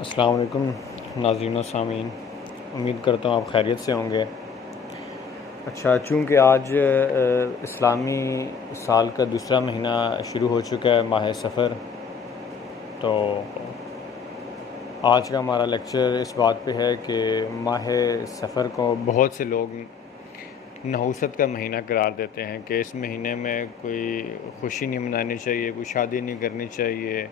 السلام علیکم ناظرین و سامعین، امید کرتا ہوں آپ خیریت سے ہوں گے۔ اچھا، چونکہ آج اسلامی سال کا دوسرا مہینہ شروع ہو چکا ہے، ماہ سفر، تو آج کا ہمارا لیکچر اس بات پہ ہے کہ ماہ سفر کو بہت سے لوگ نحوست کا مہینہ قرار دیتے ہیں کہ اس مہینے میں کوئی خوشی نہیں منانی چاہیے، کوئی شادی نہیں کرنی چاہیے،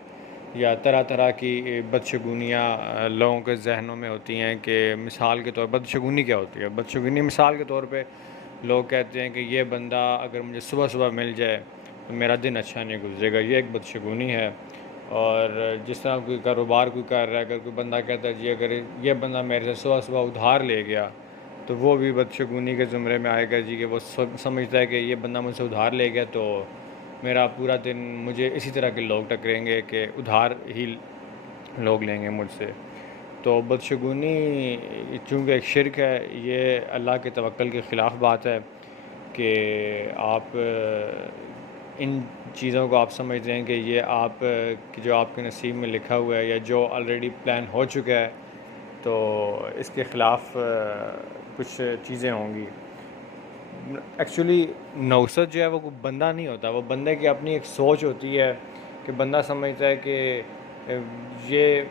یا طرح طرح کی بدشگونیاں لوگوں کے ذہنوں میں ہوتی ہیں کہ مثال کے طور پر بدشگونی کیا ہوتی ہے؟ بدشگونی مثال کے طور پہ لوگ کہتے ہیں کہ یہ بندہ اگر مجھے صبح صبح مل جائے تو میرا دن اچھا نہیں گزرے گا، یہ ایک بدشگونی ہے۔ اور جس طرح کوئی کاروبار کوئی کر رہا ہے، اگر کوئی بندہ کہتا ہے جی اگر یہ بندہ میرے سے صبح صبح ادھار لے گیا تو وہ بھی بدشگونی کے زمرے میں آئے گا، جی کہ وہ سمجھتا ہے کہ یہ بندہ مجھ سے ادھار لے گیا تو میرا پورا دن مجھے اسی طرح کے لوگ ٹکریں گے کہ ادھار ہی لوگ لیں گے مجھ سے۔ تو بدشگونی چونکہ ایک شرک ہے، یہ اللہ کے توکل کے خلاف بات ہے کہ آپ ان چیزوں کو آپ سمجھتے ہیں کہ یہ آپ جو آپ کے نصیب میں لکھا ہوا ہے یا جو آلریڈی پلان ہو چکا ہے، تو اس کے خلاف کچھ چیزیں ہوں گی۔ ایکچولی نوست جو ہے وہ کوئی بندہ نہیں ہوتا، وہ بندے کی اپنی ایک سوچ ہوتی ہے کہ بندہ سمجھتا ہے کہ یہ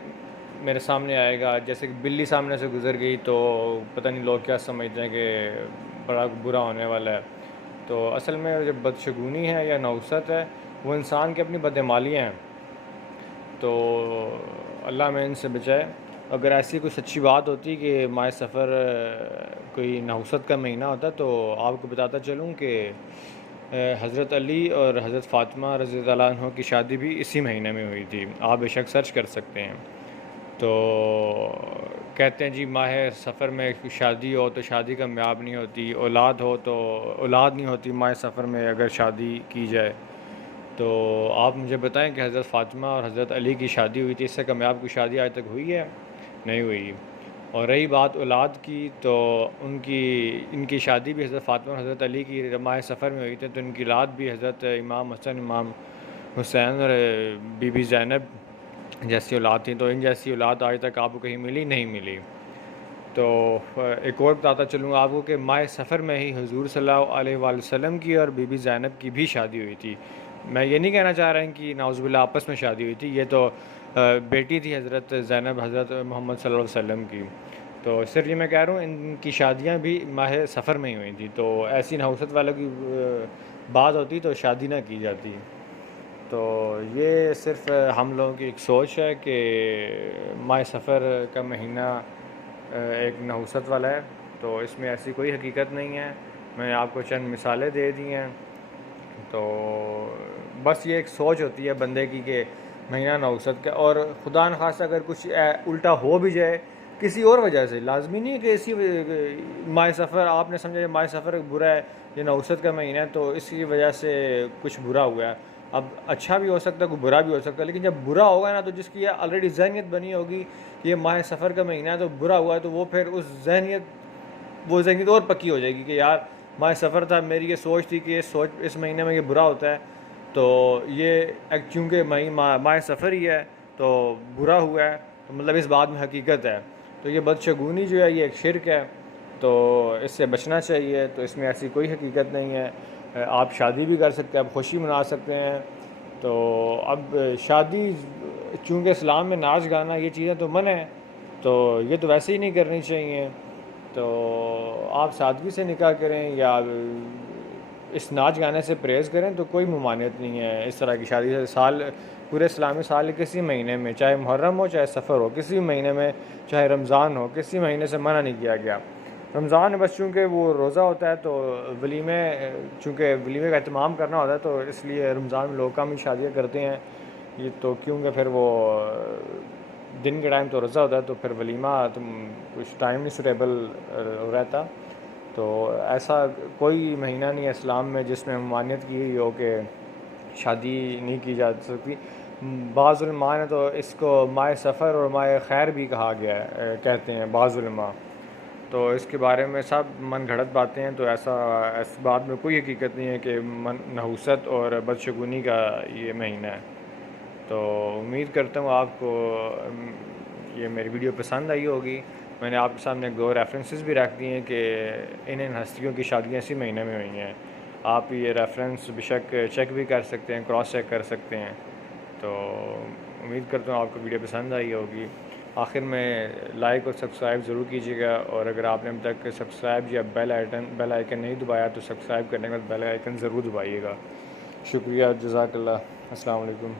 میرے سامنے آئے گا، جیسے کہ بلی سامنے سے گزر گئی تو پتہ نہیں لوگ کیا سمجھتے ہیں کہ بڑا برا ہونے والا ہے۔ تو اصل میں جو بدشگونی ہے یا نوست ہے وہ انسان کی اپنی بدعمالیاں ہیں، تو اللہ میں ان سے بچائے۔ اگر ایسی کوئی سچی بات ہوتی کہ ماہ سفر کوئی نحوست کا مہینہ ہوتا تو آپ کو بتاتا چلوں کہ حضرت علی اور حضرت فاطمہ رضی اللہ عنہ کی شادی بھی اسی مہینے میں ہوئی تھی، آپ بے شک سرچ کر سکتے ہیں۔ تو کہتے ہیں جی ماہ سفر میں شادی ہو تو شادی کامیاب نہیں ہوتی، اولاد ہو تو اولاد نہیں ہوتی ماہ سفر میں اگر شادی کی جائے۔ تو آپ مجھے بتائیں کہ حضرت فاطمہ اور حضرت علی کی شادی ہوئی تھی، اس سے کامیاب کوئی شادی آج تک ہوئی ہے؟ نہیں ہوئی۔ اور رہی بات اولاد کی، تو ان کی شادی بھی حضرت فاطمہ اور حضرت علی کی ماہ سفر میں ہوئی تھی، تو ان کی اولاد بھی حضرت امام حسن، امام حسین اور بی بی زینب جیسی اولاد تھیں، تو ان جیسی اولاد آج تک آپ کو کہیں ملی نہیں ملی۔ تو ایک اور بتاتا چلوں آپ کو کہ ماہ سفر میں ہی حضور صلی اللہ علیہ وآلہ وسلم کی اور بی بی زینب کی بھی شادی ہوئی تھی۔ میں یہ نہیں کہنا چاہ رہا ہوں کہ نعوذ باللہ آپس میں شادی ہوئی تھی، یہ تو بیٹی تھی حضرت زینب حضرت محمد صلی اللہ علیہ وسلم کی۔ تو صرف یہ میں کہہ رہا ہوں ان کی شادیاں بھی ماہ سفر میں ہی ہوئی تھیں، تو ایسی نحوست والوں کی بات ہوتی تو شادی نہ کی جاتی۔ تو یہ صرف ہم لوگوں کی ایک سوچ ہے کہ ماہ سفر کا مہینہ ایک نحوست والا ہے، تو اس میں ایسی کوئی حقیقت نہیں ہے۔ میں نے آپ کو چند مثالیں دے دی ہیں، تو بس یہ ایک سوچ ہوتی ہے بندے کی کہ مہینہ نحوست کا، اور خدا نخواستہ اگر کچھ الٹا ہو بھی جائے کسی اور وجہ سے، لازمی نہیں ہے کہ اسی ماہ سفر آپ نے سمجھا کہ ماہ سفر برا ہے، یہ نحوست کا مہینہ ہے تو اس کی وجہ سے کچھ برا ہوا ہے۔ اب اچھا بھی ہو سکتا ہے، کوئی برا بھی ہو سکتا ہے، لیکن جب برا ہوگا نا تو جس کی آلریڈی ذہنیت بنی ہوگی کہ یہ ماہ سفر کا مہینہ ہے تو برا ہوا ہے، تو وہ پھر وہ ذہنیت اور پکی ہو جائے گی کہ یار ماہ سفر تھا، میری یہ سوچ تھی کہ اس مہینے میں یہ برا ہوتا ہے، تو یہ چونکہ ماہ سفر ہی ہے تو برا ہوا ہے، تو مطلب اس بات میں حقیقت ہے۔ تو یہ بدشگونی جو ہے یہ ایک شرک ہے، تو اس سے بچنا چاہیے۔ تو اس میں ایسی کوئی حقیقت نہیں ہے، آپ شادی بھی کر سکتے ہیں، آپ خوشی منا سکتے ہیں۔ تو اب شادی چونکہ اسلام میں ناچ گانا یہ چیزیں تو منع ہیں، تو یہ تو ویسے ہی نہیں کرنی چاہیے، تو آپ سادگی سے نکاح کریں یا اس ناچ گانے سے پرہیز کریں تو کوئی ممانعت نہیں ہے اس طرح کی شادی سے۔ پورے اسلامی سال کسی مہینے میں، چاہے محرم ہو چاہے سفر ہو، کسی مہینے میں، چاہے رمضان ہو، کسی مہینے سے منع نہیں کیا گیا۔ رمضان بس چونکہ وہ روزہ ہوتا ہے تو چونکہ ولیمے کا اہتمام کرنا ہوتا ہے تو اس لیے رمضان میں لوگ کم ہی شادیاں کرتے ہیں، یہ تو کیونکہ پھر وہ دن کے ٹائم تو روزہ ہوتا ہے تو پھر ولیمہ کچھ ٹائم نہیں سوٹیبل رہتا۔ تو ایسا کوئی مہینہ نہیں ہے اسلام میں جس میں ممانعت کی گئی ہو کہ شادی نہیں کی جا سکتی۔ بعض علماء نے تو اس کو ماہ سفر اور ماہ خیر بھی کہا گیا ہے، کہتے ہیں بعض علماء، تو اس کے بارے میں سب من گھڑت باتیں ہیں، تو اس بات میں کوئی حقیقت نہیں ہے کہ نحوست اور بدشگونی کا یہ مہینہ ہے۔ تو امید کرتا ہوں آپ کو یہ میری ویڈیو پسند آئی ہوگی. میں نے آپ کے سامنے 2 ریفرنسز بھی رکھ دیے ہیں کہ ان ہستیوں کی شادیاں اسی مہینے میں ہوئی ہیں. آپ یہ ریفرنس بے شک چیک بھی کر سکتے ہیں, کراس چیک کر سکتے ہیں. تو امید کرتا ہوں آپ کو ویڈیو پسند آئی ہوگی. آخر میں لائک اور سبسکرائب ضرور کیجیے گا, اور اگر آپ نے اب تک سبسکرائب یا بیل آئیکن نہیں دبایا تو سبسکرائب کرنے کے بعد بیل آئیکن ضرور دبائیے گا. شکریہ, جزاک اللہ, السلام علیکم.